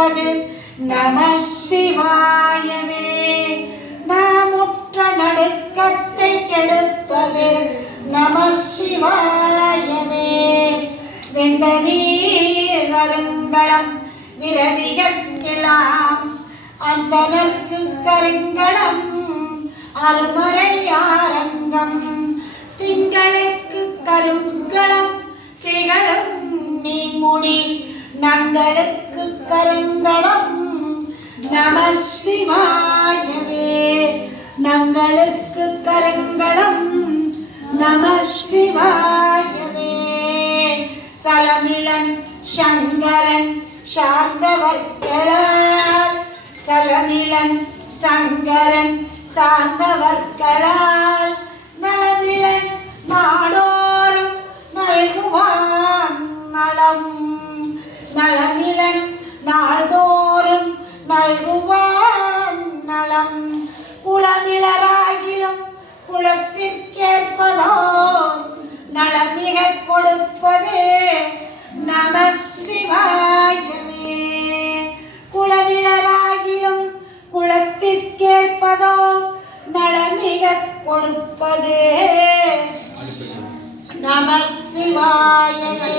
கொடுப்பது நம சிவாயவே. நாமுற்ற நடுக்கத்தை கெடுப்பது நம சிவாயவே. வெந்த நீர் அருங்களம் விரதிகட்கெல்லாம் அந்தனர்க்கு கருங்களம் அருமறையாரங்கம். திங்களுக்கு கருங்களம் திகழும் நீமுடி நங்களுக்கு கருங்களம் நம சிவாயவே. நங்களுக்கு கருங்களம் நம சிவாயவே. சலமிளன் சங்கரன் சார்ந்தவர்களால் சலமிளன் சங்கரன் சார்ந்தவர்களால் நலமிளன் நாடோறும் நல்குவான் நலம். நலமிளன் நாள்தோறும் நல்குவான் நலம். குளமிளராகிலும் குளத்திற்கேற்பதோ நலமிக கொடுப்பதே நம சிவாயவே. குளமிளராகிலும் குளத்திற்கேற்பதோ நலமிக கொடுப்பதே நம சிவாயவே.